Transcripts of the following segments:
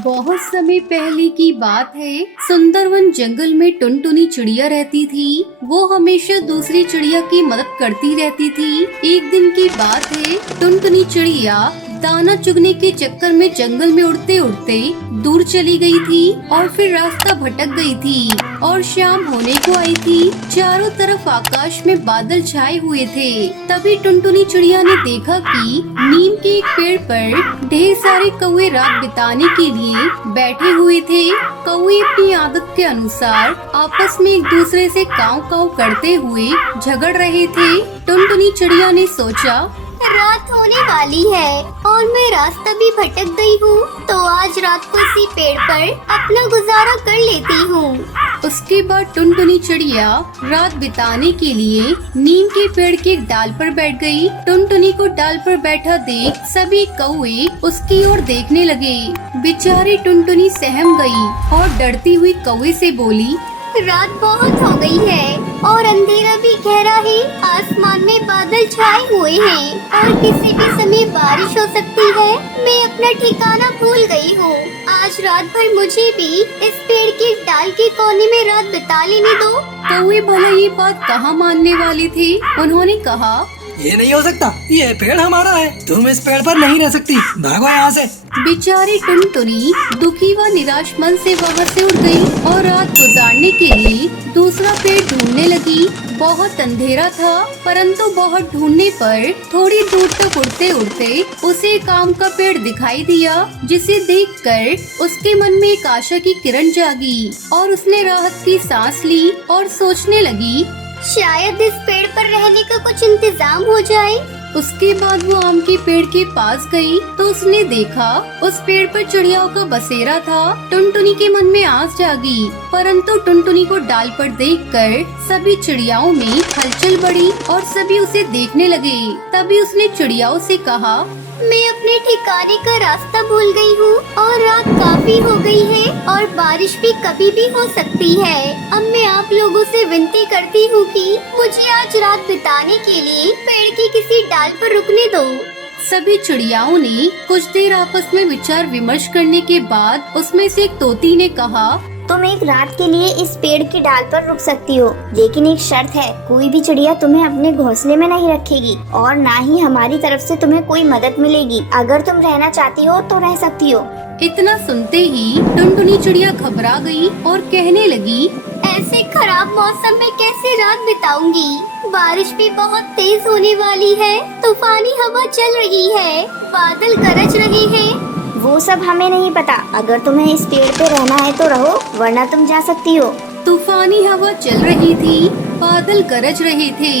बहुत समय पहले की बात है। सुंदरवन जंगल में टुनटुनी चिड़िया रहती थी। वो हमेशा दूसरी चिड़िया की मदद करती रहती थी। एक दिन की बात है, टुनटुनी चिड़िया दाना चुगने के चक्कर में जंगल में उड़ते उड़ते दूर चली गई थी और फिर रास्ता भटक गई थी और शाम होने को आई थी। चारों तरफ आकाश में बादल छाए हुए थे। तभी टुनटुनी चिड़िया ने देखा कि नीम के एक पेड़ पर ढेर सारे कौवे रात बिताने के लिए बैठे हुए थे। कौवे अपनी आदत के अनुसार आपस में एक दूसरे से काव काव करते हुए झगड़ रहे थे। टुनटुनी चिड़िया ने सोचा, रात होने वाली है और मैं रास्ता भी भटक गई हूँ, तो आज रात को इसी पेड़ पर अपना गुजारा कर लेती हूँ। उसके बाद टुनटुनी चिड़िया रात बिताने के लिए नीम के पेड़ के डाल पर बैठ गई। टुनटुनी को डाल पर बैठा देख सभी कौवे उसकी ओर देखने लगे। बेचारी टुनटुनी सहम गई और डरती हुई कौवे से बोली, रात बहुत हो गई है और अंधेरा भी गहरा है। आसमान में बादल छाए हुए हैं और किसी भी समय बारिश हो सकती है। मैं अपना ठिकाना भूल गई हूँ। आज रात भर मुझे भी इस पेड़ के डाल के कोने में रात बिता लेने दो। कौवे भला ये बात कहाँ मानने वाले थे। उन्होंने कहा, ये नहीं हो सकता, ये पेड़ हमारा है, तुम इस पेड़ पर नहीं रह सकती, भागो यहाँ से। बेचारी टुनटुनी दुखी व निराश मन से वहाँ से उड़ गई और रात गुजारने के लिए दूसरा पेड़ ढूंढने लगी। बहुत अंधेरा था, परंतु बहुत ढूंढने पर थोड़ी दूर तक उड़ते उड़ते उसे एक आम का पेड़ दिखाई दिया, जिसे देखकर उसके मन में एक आशा की किरण जागी और उसने राहत की सांस ली और सोचने लगी, शायद इस पेड़ पर रहने का कुछ इंतजाम हो जाए। उसके बाद वो आम के पेड़ के पास गई तो उसने देखा उस पेड़ पर चिड़ियाओं का बसेरा था। टुनटुनी के मन में आस जागी, परंतु टुनटुनी को डाल पर देखकर सभी चिड़ियाओं में हलचल बढ़ी और सभी उसे देखने लगे। तभी उसने चिड़ियाओं से कहा, मैं अपने ठिकाने का रास्ता भूल गई हूँ और रात काफी हो गई है और बारिश भी कभी भी हो सकती है। अब मैं आप लोगों से विनती करती हूँ कि मुझे आज रात बिताने के लिए पेड़ की किसी डाल पर रुकने दो। सभी चिड़ियाओं ने कुछ देर आपस में विचार विमर्श करने के बाद उसमें से एक तोती ने कहा, तुम एक रात के लिए इस पेड़ की डाल पर रुक सकती हो, लेकिन एक शर्त है, कोई भी चिड़िया तुम्हें अपने घोंसले में नहीं रखेगी और ना ही हमारी तरफ से तुम्हें कोई मदद मिलेगी। अगर तुम रहना चाहती हो तो रह सकती हो। इतना सुनते ही टुनटुनी चिड़िया घबरा गई और कहने लगी, ऐसे खराब मौसम में कैसे रात बिताऊंगी? बारिश भी बहुत तेज होने वाली है, तूफानी हवा चल रही है, बादल गरज रहे हैं। वो सब हमें नहीं पता, अगर तुम्हें इस पेड़ पे रहना है तो रहो, वरना तुम जा सकती हो। तूफानी हवा चल रही थी, बादल गरज रहे थे,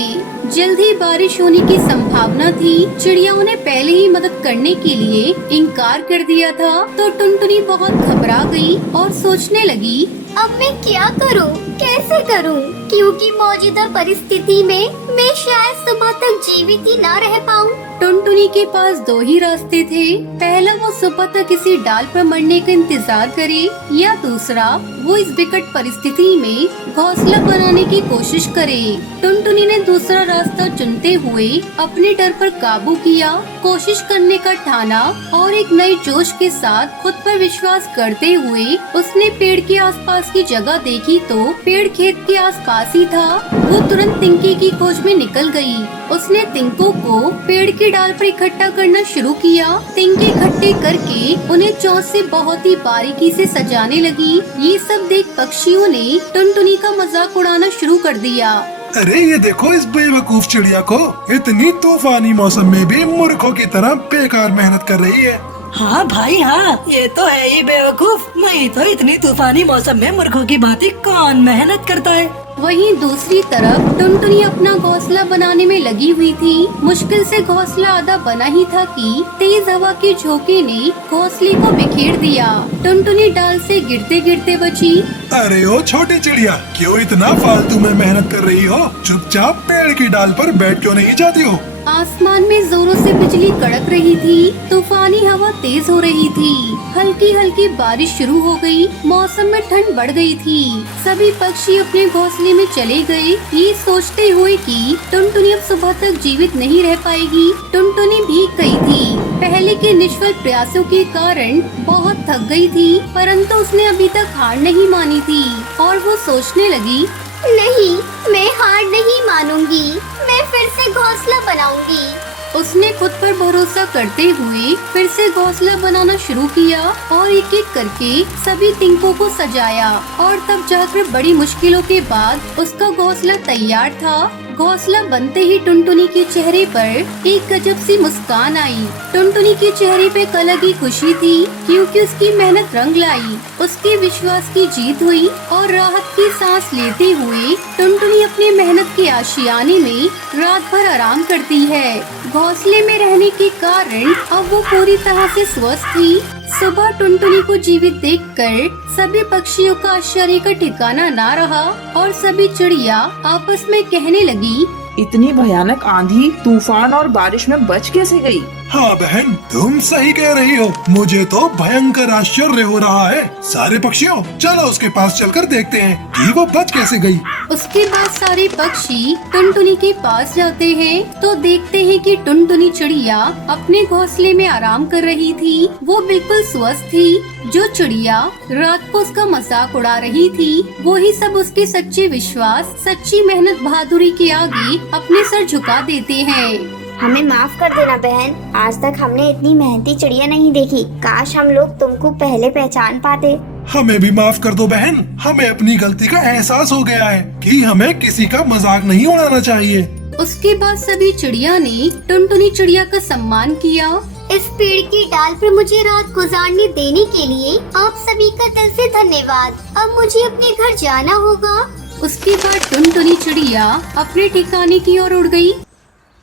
जल्द ही बारिश होने की संभावना थी। चिड़ियाओं ने पहले ही मदद करने के लिए इनकार कर दिया था, तो टुनटुनी बहुत घबरा गई और सोचने लगी, अब मैं क्या करूं? कैसे करूं? क्योंकि मौजूदा परिस्थिति में मैं शायद सुबह तक जीवित ही न रह पाऊं। टुनटुनी के पास दो ही रास्ते थे। पहला वो सुबह तक किसी डाल पर मरने का इंतजार करे, या दूसरा वो इस विकट परिस्थिति में घोंसला बनाने की कोशिश करे। टुनटुनी ने दूसरा रास्ता चुनते हुए अपने डर पर काबू किया, कोशिश करने का ठाना और एक नए जोश के साथ खुद पर विश्वास करते हुए उसने पेड़ के आसपास की जगह देखी तो पेड़ खेत के आसपास ही था। वो तुरंत तिनके की खोज में निकल गई। उसने तिनकों को पेड़ के डाल पर इकट्ठा करना शुरू किया। तिनके इकट्ठे करके उन्हें चोंच से बहुत ही बारीकी से सजाने लगी। ये सब देख पक्षियों ने टुनटुनी का मजाक उड़ाना शुरू कर दिया। अरे ये देखो इस बेवकूफ चिड़िया को, इतनी तूफानी मौसम में भी मूर्खों की तरह बेकार मेहनत कर रही है। हाँ भाई हाँ, ये तो है ही बेवकूफ, नहीं तो इतनी तूफानी मौसम में मूर्खों की भांति कौन मेहनत करता है। वहीं दूसरी तरफ टुनटुनी अपना घोंसला बनाने में लगी हुई थी। मुश्किल से घोंसला आधा बना ही था कि तेज हवा के झोंके ने घोंसले को बिखेर दिया। टुनटुनी डाल से गिरते गिरते बची। अरे ओ छोटी चिड़िया, क्यों इतना फालतू में मेहनत कर रही हो? चुपचाप पेड़ की डाल पर बैठ क्यों नहीं जाती हो? आसमान में जोरों से बिजली कड़क रही थी, तूफानी हवा तेज हो रही थी, हल्की हल्की बारिश शुरू हो गई, मौसम में ठंड बढ़ गई थी। सभी पक्षी अपने घोंसले में चले गए, ये सोचते हुए कि टुनटुनी अब सुबह तक जीवित नहीं रह पाएगी। टुनटुनी भीग गई थी, पहले के निष्फल प्रयासों के कारण बहुत थक गई थी, परंतु उसने अभी तक हार नहीं मानी थी और वो सोचने लगी, नहीं, मैं हार नहीं मानूंगी। मैं फिर से घोंसला बनाऊंगी। उसने खुद पर भरोसा करते हुए फिर से घोंसला बनाना शुरू किया और एक एक करके सभी तिनकों को सजाया और तब जाकर बड़ी मुश्किलों के बाद उसका घोंसला तैयार था। घोंसला बनते ही टुनटुनी के चेहरे पर एक गजब सी मुस्कान आई। टुनटुनी के चेहरे पे एक अलग ही खुशी थी, क्योंकि उसकी मेहनत रंग लाई, उसके विश्वास की जीत हुई और राहत की सांस लेते हुए टुनटुनी अपनी मेहनत के आशियाने में रात भर आराम करती है। घोंसले में रहने के कारण अब वो पूरी तरह से स्वस्थ थी। सुबह टुनटुनी को जीवित देखकर सभी पक्षियों का आश्चर्य का ठिकाना ना रहा और सभी चिड़िया आपस में कहने लगी, इतनी भयानक आंधी, तूफान और बारिश में बच कैसे गई? हाँ बहन, तुम सही कह रही हो। मुझे तो भयंकर आश्चर्य हो रहा है। सारे पक्षियों, चलो उसके पास चलकर देखते हैं कि वो बच कैसे गई। उसके बाद सारे पक्षी टुनटुनी के पास जाते हैं तो देखते हैं कि टुनटुनी चिड़िया अपने घोंसले में आराम कर रही थी। वो बिल्कुल स्वस्थ थी। जो चिड़िया रात को उसका मजाक उड़ा रही थी, वो ही सब उसके सच्चे विश्वास, सच्ची मेहनत, बहादुरी के आगे अपने सर झुका देते हैं। हमें माफ कर देना बहन, आज तक हमने इतनी मेहनती चिड़िया नहीं देखी। काश हम लोग तुमको पहले पहचान पाते। हमें भी माफ कर दो बहन, हमें अपनी गलती का एहसास हो गया है कि हमें किसी का मजाक नहीं उड़ाना चाहिए। उसके बाद सभी चिड़िया ने टुनटुनी चिड़िया का सम्मान किया। इस पेड़ की डाल पर मुझे रात गुजारने देने के लिए आप सभी का दिल से धन्यवाद। अब मुझे अपने घर जाना होगा। उसके बाद टुनटुनी चिड़िया अपने ठिकाने की ओर उड़ गई।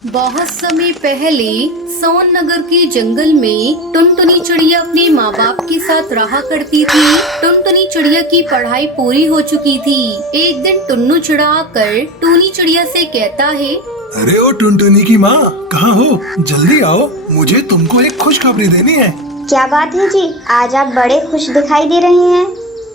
बहुत समय पहले सोन नगर के जंगल में टुनटुनी चिड़िया अपने माँ बाप के साथ रहा करती थी। टुनटुनी चिड़िया की पढ़ाई पूरी हो चुकी थी। एक दिन टुन्नू चिड़ा आकर टूनी चिड़िया से कहता है, अरे ओ टुनटुनी की माँ, कहाँ हो? जल्दी आओ, मुझे तुमको एक खुशखबरी देनी है। क्या बात है जी, आज आप बड़े खुश दिखाई दे रहे हैं।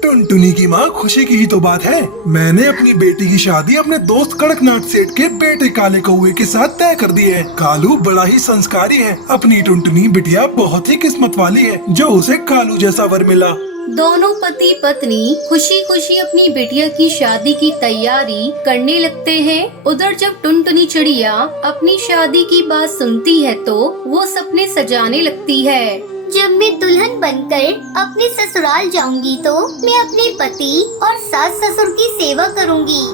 टुनटुनी की माँ, खुशी की ही तो बात है। मैंने अपनी बेटी की शादी अपने दोस्त कड़कनाथ सेठ के बेटे काले कौवे के साथ तय कर दी है। कालू बड़ा ही संस्कारी है। अपनी टुनटुनी बिटिया बहुत ही किस्मत वाली है जो उसे कालू जैसा वर मिला। दोनों पति पत्नी खुशी खुशी अपनी बिटिया की शादी की तैयारी करने लगते हैं। उधर जब टुनटुनी चिड़िया अपनी शादी की बात सुनती है तो वो सपने सजाने लगती है। जब मैं दुल्हन बनकर अपने ससुराल जाऊंगी तो मैं अपने पति और सास ससुर की सेवा करूंगी।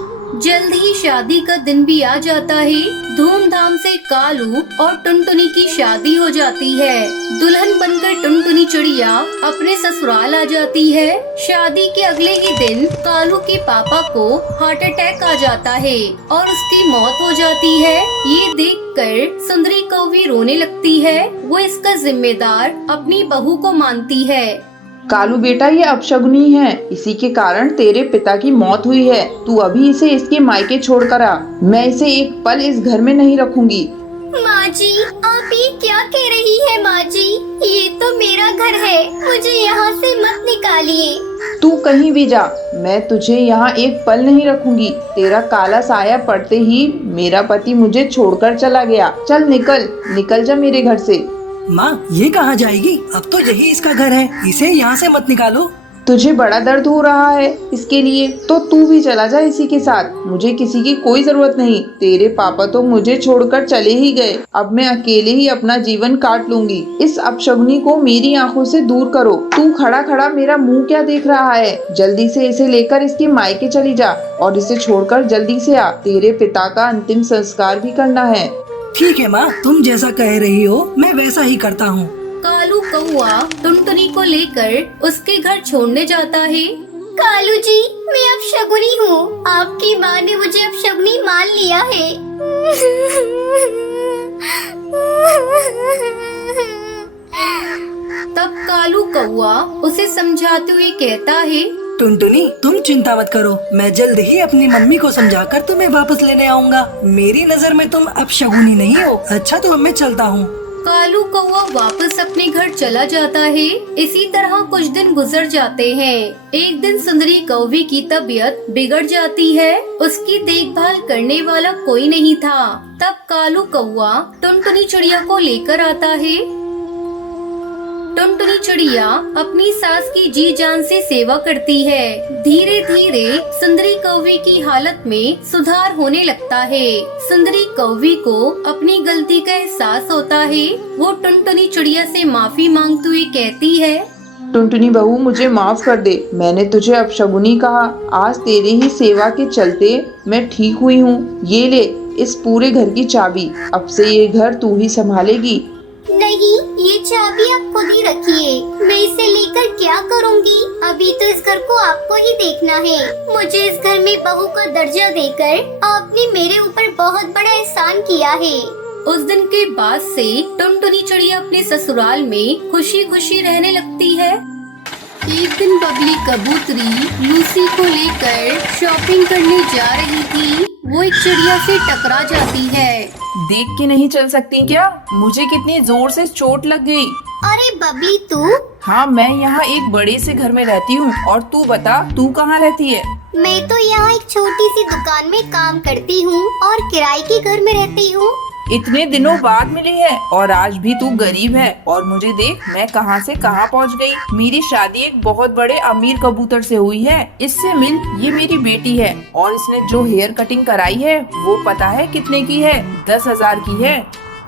जल्द ही शादी का दिन भी आ जाता है। धूमधाम से कालू और टुनटुनी की शादी हो जाती है। दुल्हन बनकर टुनटुनी चिड़िया अपने ससुराल आ जाती है। शादी के अगले ही दिन कालू के पापा को हार्ट अटैक आ जाता है और उसकी मौत हो जाती है। ये देखकर सुंदरी कौवी रोने लगती है। वो इसका जिम्मेदार अपनी बहू को मानती है। कालू बेटा, ये अपशगुनी है, इसी के कारण तेरे पिता की मौत हुई है। तू अभी इसे इसके मायके छोड़कर आ। मैं इसे एक पल इस घर में नहीं रखूंगी। माँ जी, आप ये क्या कह रही है? माँ जी, ये तो मेरा घर है, मुझे यहाँ से मत निकालिए। तू कहीं भी जा, मैं तुझे यहाँ एक पल नहीं रखूंगी। तेरा काला साया पड़ते ही मेरा पति मुझे छोड़कर चला गया। चल निकल, निकल जा मेरे घर से। माँ, ये कहाँ जाएगी? अब तो यही इसका घर है, इसे यहाँ से मत निकालो। तुझे बड़ा दर्द हो रहा है इसके लिए, तो तू भी चला जा इसी के साथ। मुझे किसी की कोई जरूरत नहीं। तेरे पापा तो मुझे छोड़कर चले ही गए। अब मैं अकेले ही अपना जीवन काट लूंगी। इस अपशगुनी को मेरी आंखों से दूर करो। तू खड़ा खड़ा मेरा मुंह क्या देख रहा है? जल्दी से इसे लेकर इसके मायके चली जा और इसे छोड़कर जल्दी से आ। तेरे पिता का अंतिम संस्कार भी करना है। ठीक है माँ, तुम जैसा कह रही हो मैं वैसा ही करता हूँ। कालू कौआ टुनटुनी को लेकर उसके घर छोड़ने जाता है। कालू जी, मैं अपशगुनी हूँ। आपकी माँ ने मुझे अपशगुनी मान लिया है। तब कालू कौआ उसे समझाते हुए कहता है, टुनटुनी तुम चिंता मत करो, मैं जल्द ही अपनी मम्मी को समझाकर तुम्हें वापस लेने आऊँगा। मेरी नजर में तुम अब शगुनी नहीं हो। अच्छा तो अब मैं चलता हूँ। कालू कौवा वापस अपने घर चला जाता है। इसी तरह कुछ दिन गुजर जाते हैं। एक दिन सुंदरी कौवी की तबीयत बिगड़ जाती है। उसकी देखभाल करने वाला कोई नहीं था। तब कालू कौवा टुनटुनी चिड़िया को लेकर आता है। टुनटुनी चिड़िया अपनी सास की जी जान से सेवा करती है। धीरे धीरे सुंदरी कौवी की हालत में सुधार होने लगता है। सुंदरी कौवी को अपनी गलती का एहसास होता है। वो टुनटुनी चिड़िया से माफी मांगते हुए कहती है, टुनटुनी बहू मुझे माफ कर दे, मैंने तुझे अपशगुनी कहा। आज तेरे ही सेवा के चलते मैं ठीक हुई हूँ। ये ले इस पूरे घर की चाबी, अब से ये घर तू ही संभालेगी। नहीं, ये चाबी आप खुद ही रखिए। मैं इसे लेकर क्या करूँगी? अभी तो इस घर को आपको ही देखना है। मुझे इस घर में बहू का दर्जा देकर आपने मेरे ऊपर बहुत बड़ा एहसान किया है। उस दिन के बाद से टुनटुनी चिड़िया अपने ससुराल में खुशी खुशी रहने लगती है। एक दिन बबली कबूतरी लूसी को लेकर शॉपिंग करने जा रही थी। वो एक चिड़िया से टकरा जाती है। देख के नहीं चल सकती क्या? मुझे कितनी जोर से चोट लग गई। अरे बबली तू? हाँ, मैं यहाँ एक बड़े से घर में रहती हूँ। और तू बता, तू कहाँ रहती है? मैं तो यहाँ एक छोटी सी दुकान में काम करती हूँ और किराए के घर में रहती हूँ। इतने दिनों बाद मिली है और आज भी तू गरीब है। और मुझे देख, मैं कहां से कहां पहुंच गई। मेरी शादी एक बहुत बड़े अमीर कबूतर से हुई है। इससे मिल, ये मेरी बेटी है। और इसने जो हेयर कटिंग कराई है वो पता है कितने की है? 10,000 की है।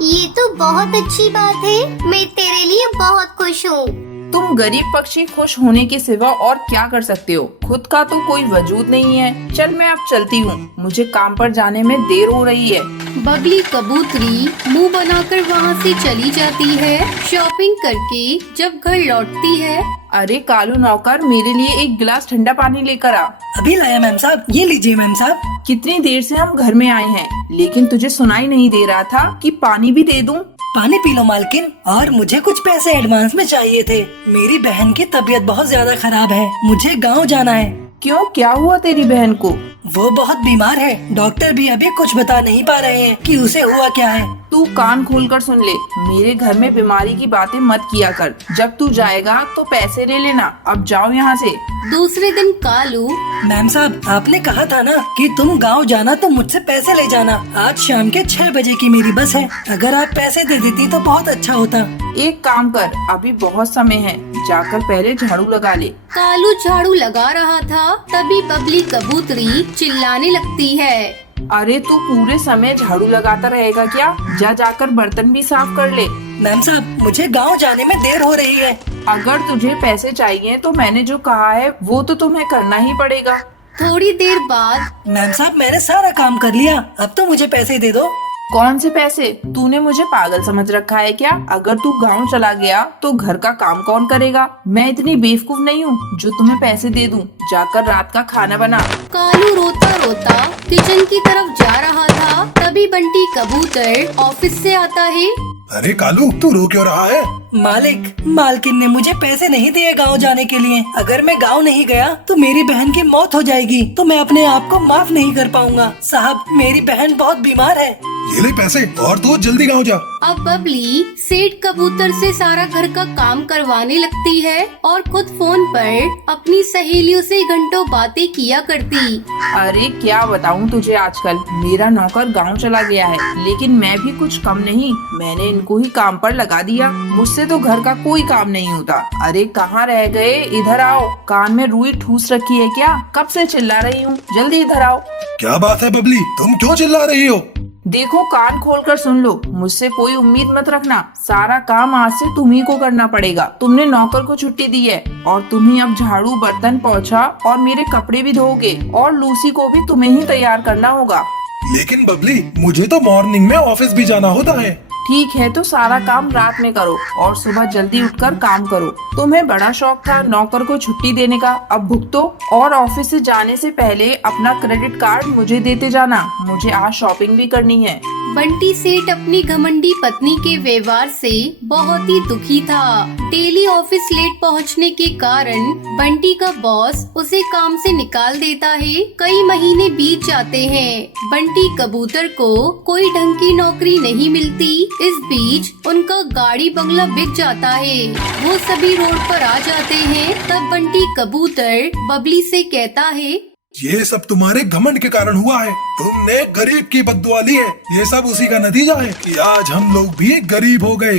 ये तो बहुत अच्छी बात है। मैं तेरे लिए बहुत खुश हूँ। तुम गरीब पक्षी खुश होने के सिवा और क्या कर सकते हो? खुद का तो कोई वजूद नहीं है। चल मैं अब चलती हूँ, मुझे काम पर जाने में देर हो रही है। बबली कबूतरी मुंह बनाकर वहाँ से चली जाती है। शॉपिंग करके जब घर लौटती है, अरे कालू नौकर, मेरे लिए एक गिलास ठंडा पानी लेकर आ। अभी लाया मैम साहब। ये लीजिए मैम साहब। कितनी देर से हम घर में आए हैं, लेकिन तुझे सुनाई नहीं दे रहा था कि पानी भी दे दूं? पानी पी लो मालकिन। और मुझे कुछ पैसे एडवांस में चाहिए थे। मेरी बहन की तबीयत बहुत ज्यादा खराब है। मुझे गांव जाना है। क्यों, क्या हुआ तेरी बहन को? वो बहुत बीमार है। डॉक्टर भी अभी कुछ बता नहीं पा रहे हैं कि उसे हुआ क्या है। तू कान खोलकर सुन ले, मेरे घर में बीमारी की बातें मत किया कर। जब तू जाएगा तो पैसे ले लेना। अब जाओ यहाँ से। दूसरे दिन कालू, मैम साहब आपने कहा था ना कि तुम गांव जाना तो मुझसे पैसे ले जाना। आज शाम के 6 बजे की मेरी बस है। अगर आप पैसे दे देती तो बहुत अच्छा होता। एक काम कर, अभी बहुत समय है, जाकर पहले झाड़ू लगा ले। कालू झाड़ू लगा रहा था, तभी बबली कबूतरी चिल्लाने लगती है, अरे तू पूरे समय झाड़ू लगाता रहेगा क्या? जा जाकर बर्तन भी साफ कर ले। मैम साहब मुझे गांव जाने में देर हो रही है। अगर तुझे पैसे चाहिए तो मैंने जो कहा है वो तो तुम्हें करना ही पड़ेगा। थोड़ी देर बाद, मैम साहब मैंने सारा काम कर लिया, अब तो मुझे पैसे दे दो। कौन से पैसे? तूने मुझे पागल समझ रखा है क्या? अगर तू गांव चला गया तो घर का काम कौन करेगा? मैं इतनी बेवकूफ नहीं हूँ जो तुम्हें पैसे दे दूँ। जाकर रात का खाना बना। कालू रोता रोता किचन की तरफ जा रहा था। तभी बंटी कबूतर ऑफिस से आता है। अरे कालू तू रो क्यों रहा है? मालिक, मालकिन ने मुझे पैसे नहीं दिए गांव जाने के लिए। अगर मैं गांव नहीं गया तो मेरी बहन की मौत हो जाएगी, तो मैं अपने आप को माफ नहीं कर पाऊंगा। साहब मेरी बहन बहुत बीमार है। ये ले पैसे और तू जल्दी गांव जा। अब बबली सेठ कबूतर से सारा घर का काम करवाने लगती है और खुद फोन पर अपनी सहेलियों से घंटों बातें किया करती। अरे क्या बताऊं तुझे, आजकल मेरा नौकर गांव चला गया है, लेकिन मैं भी कुछ कम नहीं। मैंने इनको ही काम पर लगा दिया। मुझसे तो घर का कोई काम नहीं होता। अरे कहाँ रह गए? इधर आओ। कान में रुई ठूस रखी है क्या? कब से चिल्ला रही हूँ, जल्दी इधर आओ। क्या बात है बबली, तुम क्यों चिल्ला रही हो? देखो कान खोलकर सुन लो, मुझसे कोई उम्मीद मत रखना। सारा काम आज से तुम्ही को करना पड़ेगा। तुमने नौकर को छुट्टी दी है और तुम ही अब झाड़ू, बर्तन, पोछा और मेरे कपड़े भी धोगे। और लूसी को भी तुम्हें ही तैयार करना होगा। लेकिन बबली मुझे तो मॉर्निंग में ऑफिस भी जाना होता है। ठीक है तो सारा काम रात में करो और सुबह जल्दी उठकर काम करो। तुम्हें बड़ा शौक था नौकर को छुट्टी देने का, अब भुगतो। और ऑफिस से जाने से पहले अपना क्रेडिट कार्ड मुझे देते जाना। मुझे आज शॉपिंग भी करनी है। बंटी सेठ अपनी घमंडी पत्नी के व्यवहार से बहुत ही दुखी था। डेली ऑफिस लेट पहुंचने के कारण बंटी का बॉस उसे काम से निकाल देता है। कई महीने बीत जाते हैं। बंटी कबूतर को कोई ढंग की नौकरी नहीं मिलती। इस बीच उनका गाड़ी बंगला बिक जाता है। वो सभी रोड पर आ जाते हैं। तब बंटी कबूतर बबली से कहता है, ये सब तुम्हारे घमंड के कारण हुआ है। तुमने गरीब की बद्दुआ ली है। ये सब उसी का नतीजा है कि आज हम लोग भी गरीब हो गए।